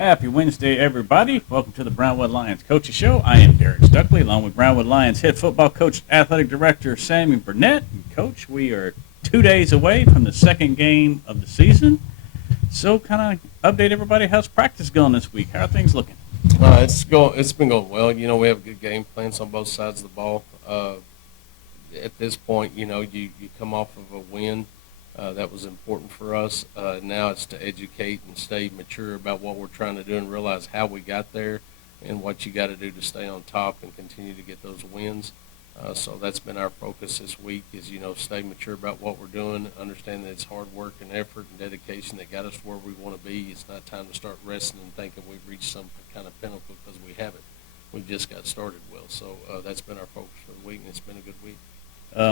Happy Wednesday, everybody. Welcome to the Brownwood Lions Coaches Show. I am Derek Stuckley, along with Brownwood Lions head football coach, athletic director Sammy Burnett. And Coach, we are 2 days away from the second game of the season. So kind of update everybody, how's practice going this week? How are things looking? It's been going well. We have good game plans on both sides of the ball. At this point, you come off of a win. That was important for us. Now it's to educate and stay mature about what we're trying to do and realize how we got there and what you got to do to stay on top and continue to get those wins. So that's been our focus this week is, stay mature about what we're doing, understand that it's hard work and effort and dedication that got us where we want to be. It's not time to start resting and thinking we've reached some kind of pinnacle because we haven't. We've just got started well. So that's been our focus for the week, and it's been a good week.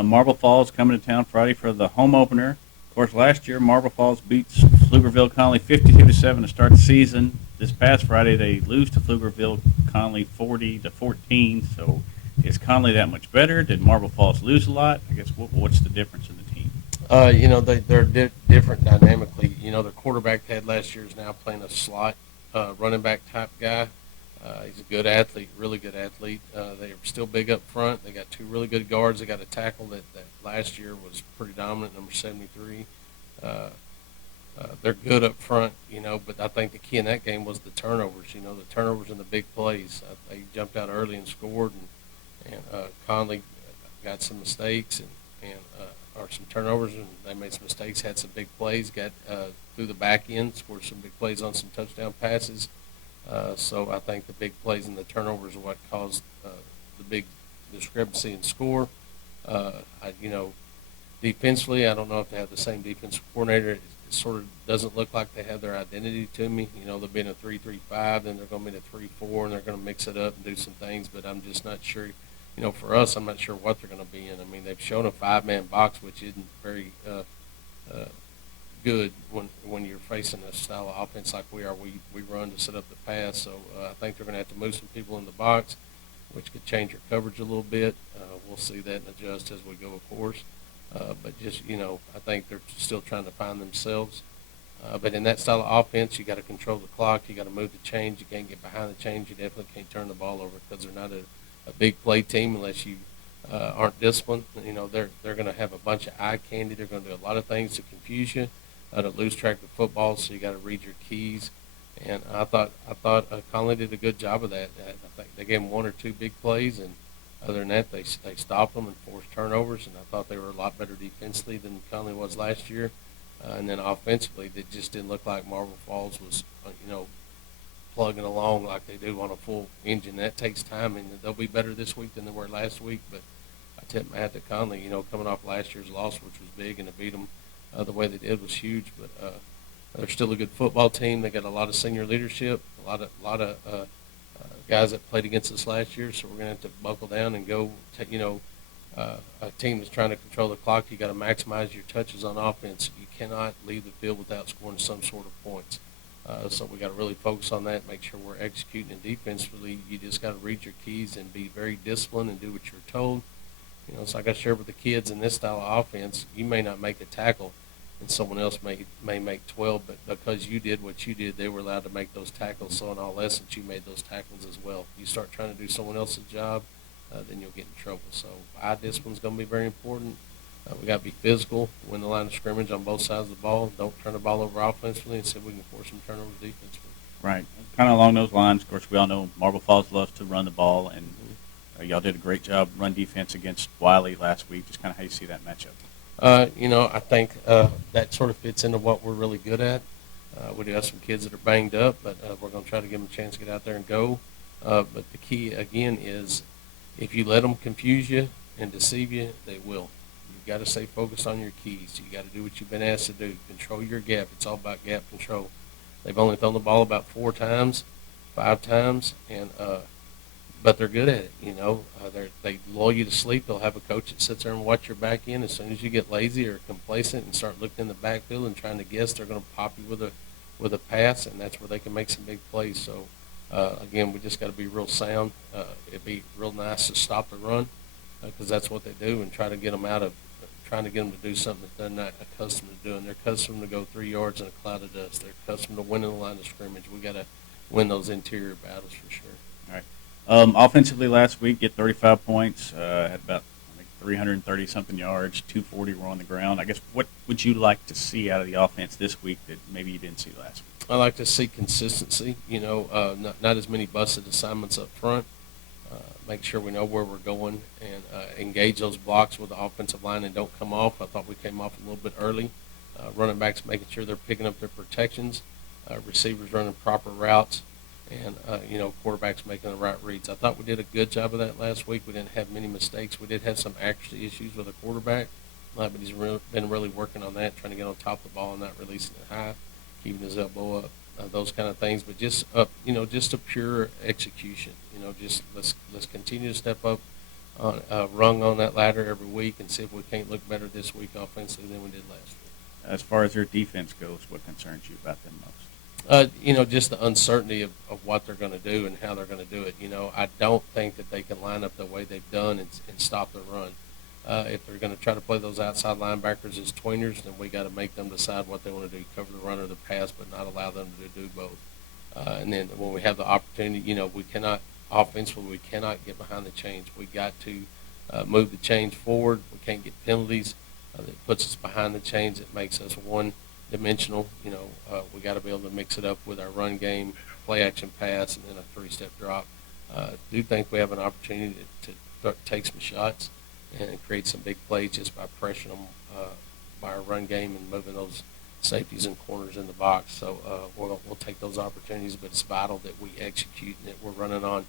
Marble Falls coming to town Friday for the home opener. Of course, last year Marble Falls beats Pflugerville Conley 52-7 to start the season. This past Friday they lose to Pflugerville Conley 40-14. So is Conley that much better? Did Marble Falls lose a lot? I guess what's the difference in the team? They're different dynamically. Their quarterback they had last year is now playing a slot running back type guy. He's a good athlete, really good athlete. They're still big up front. They got two really good guards. They got a tackle that last year was pretty dominant, number 73. They're good up front, but I think the key in that game was the turnovers. The turnovers and the big plays. They jumped out early and scored, and Conley got some mistakes or some turnovers, and they made some mistakes, had some big plays, got through the back end, scored some big plays on some touchdown passes. So I think the big plays and the turnovers are what caused the big discrepancy in score. Defensively, I don't know if they have the same defensive coordinator. It sort of doesn't look like they have their identity to me. They'll be in a 3-3-5, then they're going to be in a 3-4, and they're going to mix it up and do some things. But I'm just not sure. For us, I'm not sure what they're going to be in. I mean, they've shown a five-man box, which isn't very good when you're facing a style of offense like we are. We run to set up the pass, so I think they're going to have to move some people in the box, which could change your coverage a little bit. We'll see that and adjust as we go, of course. But just, I think they're still trying to find themselves. But in that style of offense, you got to control the clock. You got to move the chains. You can't get behind the chains. You definitely can't turn the ball over because they're not a big play team unless you aren't disciplined. They're going to have a bunch of eye candy. They're going to do a lot of things to confuse you, to lose track of football. So you got to read your keys. And I thought Conley did a good job of that. I think they gave him one or two big plays, and other than that, they stopped them and forced turnovers. And I thought they were a lot better defensively than Conley was last year. And then offensively, they just didn't look like Marble Falls was, plugging along like they do on a full engine. That takes time, and they'll be better this week than they were last week. But I tip my hat to Conley, coming off last year's loss, which was big, and to beat them the way they did was huge. But they're still a good football team. They got a lot of senior leadership, a lot of guys that played against us last year. So we're going to have to buckle down and go. A team that's trying to control the clock, you got to maximize your touches on offense. You cannot leave the field without scoring some sort of points. So we got to really focus on that, make sure we're executing. And defensively, you just got to read your keys and be very disciplined and do what you're told. It's like I shared with the kids in this style of offense, you may not make a tackle, and someone else may make 12, but because you did what you did, they were allowed to make those tackles. So in all lessons, you made those tackles as well. You start trying to do someone else's job, then you'll get in trouble. So eye discipline is going to be very important. We got to be physical, win the line of scrimmage on both sides of the ball. Don't turn the ball over offensively, and see if we can force some turnovers defensively. Right. Kind of along those lines, of course, we all know Marble Falls loves to run the ball, and y'all did a great job run defense against Wiley last week. Just kind of how you see that matchup. I think that sort of fits into what we're really good at. We do have some kids that are banged up, but we're going to try to give them a chance to get out there and go. But the key, again, is if you let them confuse you and deceive you, they will. You've got to stay focused on your keys. You got to do what you've been asked to do. Control your gap. It's all about gap control. They've only thrown the ball about 5 times, and but they're good at it. They lull you to sleep. They'll have a coach that sits there and watch your back end. As soon as you get lazy or complacent and start looking in the backfield and trying to guess, they're going to pop you with a pass, and that's where they can make some big plays. So again, we just got to be real sound. It'd be real nice to stop the run because that's what they do, and trying to get them to do something that they're not accustomed to doing. They're accustomed to go 3 yards in a cloud of dust. They're accustomed to winning the line of scrimmage. We got to win those interior battles for sure. All right. Offensively, last week, get 35 points. Had about 330 something yards, 240 were on the ground. I guess what would you like to see out of the offense this week that maybe you didn't see last week? I like to see consistency. Not as many busted assignments up front. Make sure we know where we're going and engage those blocks with the offensive line and don't come off. I thought we came off a little bit early. Running backs making sure they're picking up their protections. Receivers running proper routes. And, quarterbacks making the right reads. I thought we did a good job of that last week. We didn't have many mistakes. We did have some accuracy issues with the quarterback, but he's been really working on that, trying to get on top of the ball and not releasing it high, keeping his elbow up, those kind of things. But just a pure execution. Just let's continue to step up on rung on that ladder every week and see if we can't look better this week offensively than we did last week. As far as their defense goes, what concerns you about them most? Just the uncertainty of what they're going to do and how they're going to do it. I don't think that they can line up the way they've done and stop the run. If they're going to try to play those outside linebackers as tweeners, then we got to make them decide what they want to do, cover the run or the pass, but not allow them to do both. And then when we have the opportunity, we cannot offensively, we cannot get behind the chains. We got to move the chains forward. We can't get penalties that puts us behind the chains. It makes us one-dimensional. We got to be able to mix it up with our run game, play action pass, and then a three-step drop. Do think we have an opportunity to take some shots and create some big plays just by pressuring them by our run game and moving those safeties and corners in the box. So we'll take those opportunities, but it's vital that we execute and that we're running on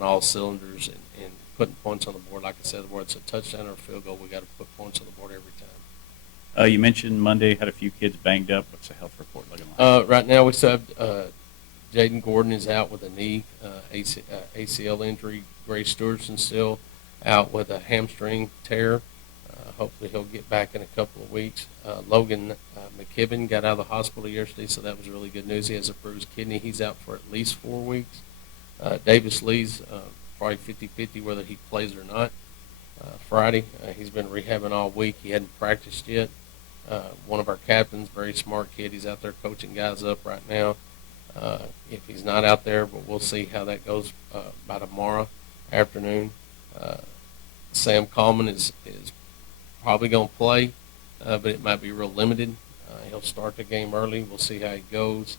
all cylinders and putting points on the board. Like I said, whether it's a touchdown or a field goal, we got to put points on the board every time. You mentioned Monday had a few kids banged up. What's the health report looking like? Right now we still have Jaden Gordon is out with a knee ACL injury. Grace Stewartson still out with a hamstring tear. Hopefully he'll get back in a couple of weeks. Logan McKibben got out of the hospital yesterday, so that was really good news. He has a bruised kidney. He's out for at least 4 weeks. Davis Lee's probably 50-50 whether he plays or not. Friday, he's been rehabbing all week. He hadn't practiced yet. One of our captains, very smart kid, he's out there coaching guys up right now. If he's not out there, but we'll see how that goes by tomorrow afternoon. Sam Coleman is probably going to play, but it might be real limited. He'll start the game early. We'll see how it goes.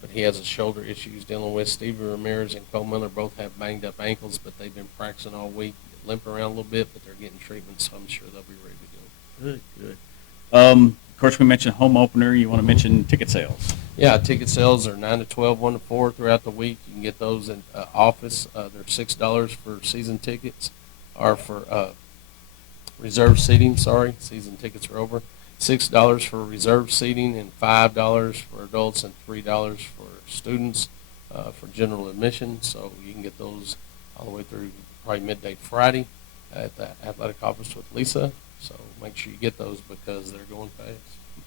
But he has a shoulder issue he's dealing with. Stevie Ramirez and Cole Miller both have banged up ankles, but they've been practicing all week. They limp around a little bit, but they're getting treatment, so I'm sure they'll be ready to go. Good. Of course, we mentioned home opener. You want to mention ticket sales? Yeah, ticket sales are 9 to 12, 1 to 4 throughout the week. You can get those in office. They're $6 for season tickets, or for reserve seating. Sorry, season tickets are over. $6 for reserve seating and $5 for adults and $3 for students for general admission. So you can get those all the way through probably midday Friday at the athletic office with Lisa. So make sure you get those because they're going fast.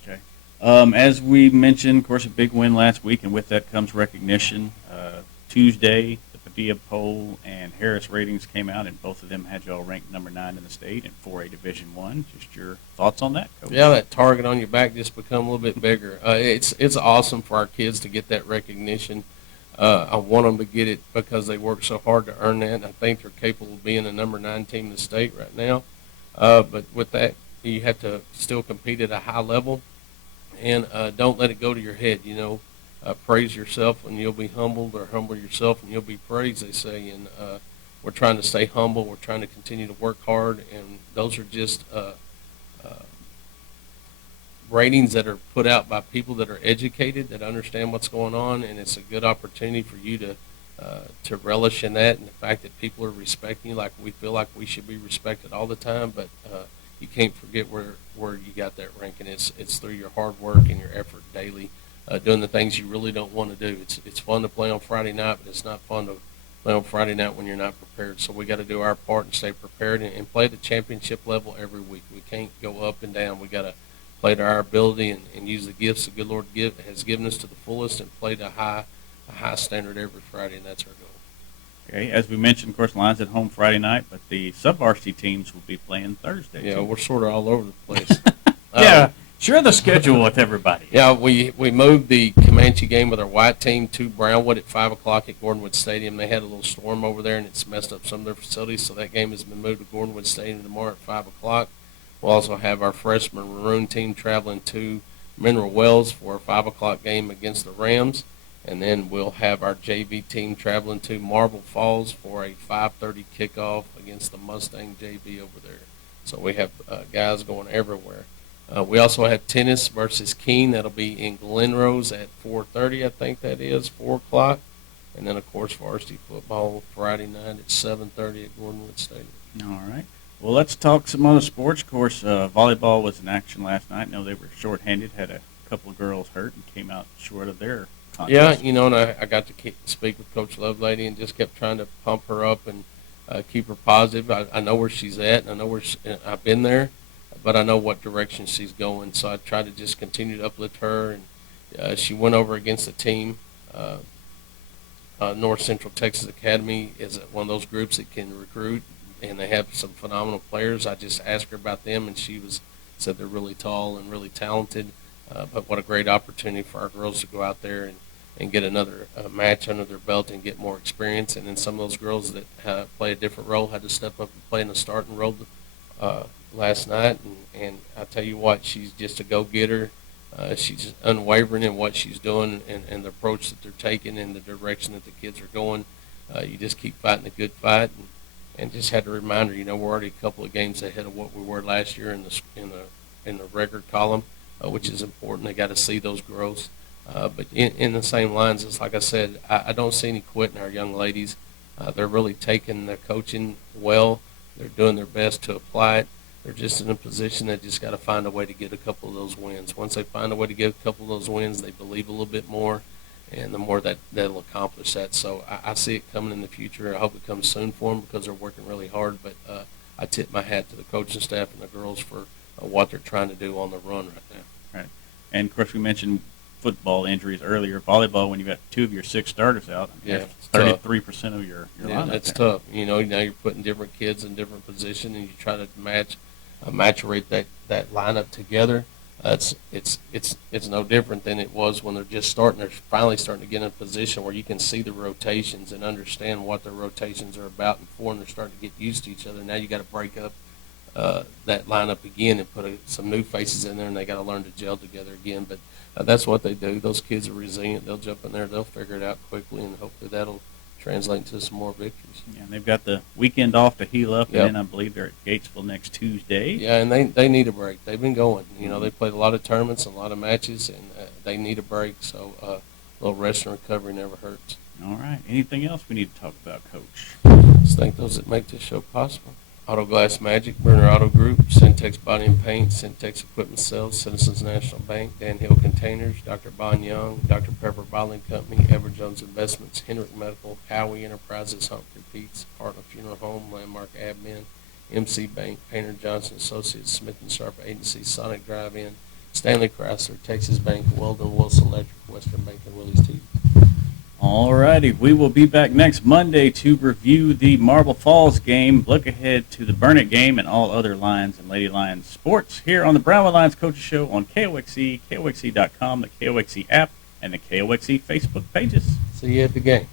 Okay. As we mentioned, of course, a big win last week, and with that comes recognition. Tuesday, the Padilla poll and Harris ratings came out, and both of them had y'all ranked number 9 in the state in 4A Division I. Just your thoughts on that, Coach? Yeah, that target on your back just become a little bit bigger. It's awesome for our kids to get that recognition. I want them to get it because they work so hard to earn that, and I think they're capable of being the number 9 team in the state right now. But with that, you have to still compete at a high level, and don't let it go to your head. Praise yourself and you'll be humbled, or humble yourself and you'll be praised, they say. And we're trying to stay humble. We're trying to continue to work hard, and those are just ratings that are put out by people that are educated, that understand what's going on, and it's a good opportunity for you to relish in that and the fact that people are respecting you like we feel like we should be respected all the time. But you can't forget where you got that ranking. It's through your hard work and your effort daily, doing the things you really don't want to do. It's fun to play on Friday night, but it's not fun to play on Friday night when you're not prepared. So we got to do our part and stay prepared and play at the championship level every week. We can't go up and down. We got to play to our ability and use the gifts the good Lord has given us to the fullest and play to a high standard every Friday, and that's our goal. Okay, as we mentioned, of course, Lions at home Friday night, but the sub-varsity teams will be playing Thursday. Yeah, too. we're sort of all over the place. Yeah, Share the schedule with everybody. Yeah, we moved the Comanche game with our white team to Brownwood at 5 o'clock at Gordonwood Stadium. They had a little storm over there, and it's messed up some of their facilities, so that game has been moved to Gordonwood Stadium tomorrow at 5 o'clock. We'll also have our freshman Maroon team traveling to Mineral Wells for a 5 o'clock game against the Rams. And then we'll have our JV team traveling to Marble Falls for a 5:30 kickoff against the Mustang JV over there. So we have guys going everywhere. We also have tennis versus Keene. That'll be in Glenrose at 4:30, I think that is, 4 o'clock. And then, of course, varsity football Friday night at 7:30 at Gordonwood Stadium. All right. Well, let's talk some other sports. Of course, volleyball was in action last night. I know they were shorthanded, had a couple of girls hurt, and came out short of their contest. Yeah, and I got to speak with Coach Lovelady and just kept trying to pump her up and keep her positive. I know where she's at, and I know I've been there, but I know what direction she's going. So I try to just continue to uplift her. And she went over against a team. North Central Texas Academy is one of those groups that can recruit, and they have some phenomenal players. I just asked her about them, and she said they're really tall and really talented. But what a great opportunity for our girls to go out there and get another match under their belt and get more experience. And then some of those girls that play a different role had to step up and play in a starting role last night. And I tell you what, she's just a go-getter. She's unwavering in what she's doing and the approach that they're taking and the direction that the kids are going. You just keep fighting a good fight. And just had to remind her, we're already a couple of games ahead of what we were last year in the record column, which is important. They got to see those growths. But in the same lines, it's like I said, I don't see any quitting our young ladies. They're really taking the coaching well. They're doing their best to apply it. They're just in a position that just got to find a way to get a couple of those wins. Once they find a way to get a couple of those wins, they believe a little bit more, and the more that'll accomplish that. So I see it coming in the future. I hope it comes soon for them because they're working really hard. But I tip my hat to the coaching staff and the girls for what they're trying to do on the run right now. Right. And, of course, we mentioned football injuries earlier. Volleyball, when you got 2 of your 6 starters out, yeah, 33% of your lineup. That's there. tough. Now you're putting different kids in different positions, and you try to maturate that lineup together. It's no different than it was when they're just starting. They're finally starting to get in a position where you can see the rotations and understand what their rotations are about and for, and they're starting to get used to each other. Now you got to break up that lineup again and put some new faces in there, and they got to learn to gel together again. But that's what they do. Those kids are resilient. They'll jump in there. They'll figure it out quickly, and hopefully that'll translate into some more victories. Yeah, and they've got the weekend off to heal up, Yep. and then I believe they're at Gatesville next Tuesday. Yeah, and they need a break. They've been going. They played a lot of tournaments, a lot of matches, and they need a break. So a little rest and recovery never hurts. All right. Anything else we need to talk about, Coach? Just thank those that make this show possible. Auto Glass Magic, Burner Auto Group, Syntex Body and Paint, Syntex Equipment Sales, Citizens National Bank, Dan Hill Containers, Dr. Bon Young, Dr. Pepper Bottling Company, Edward Jones Investments, Henrik Medical, Howie Enterprises, Humphrey Peets, Partner Funeral Home, Landmark Admin, MC Bank, Painter Johnson Associates, Smith & Sharp Agency, Sonic Drive-In, Stanley Chrysler, Texas Bank, Weldon Wilson Electric, Western Bank, and Willie's Tea. All righty. We will be back next Monday to review the Marble Falls game, look ahead to the Burnett game, and all other Lions and Lady Lions sports here on the Brownwood Lions Coaches Show on KOXE, KOXE.com, the KOXE app, and the KOXE Facebook pages. See you at the game.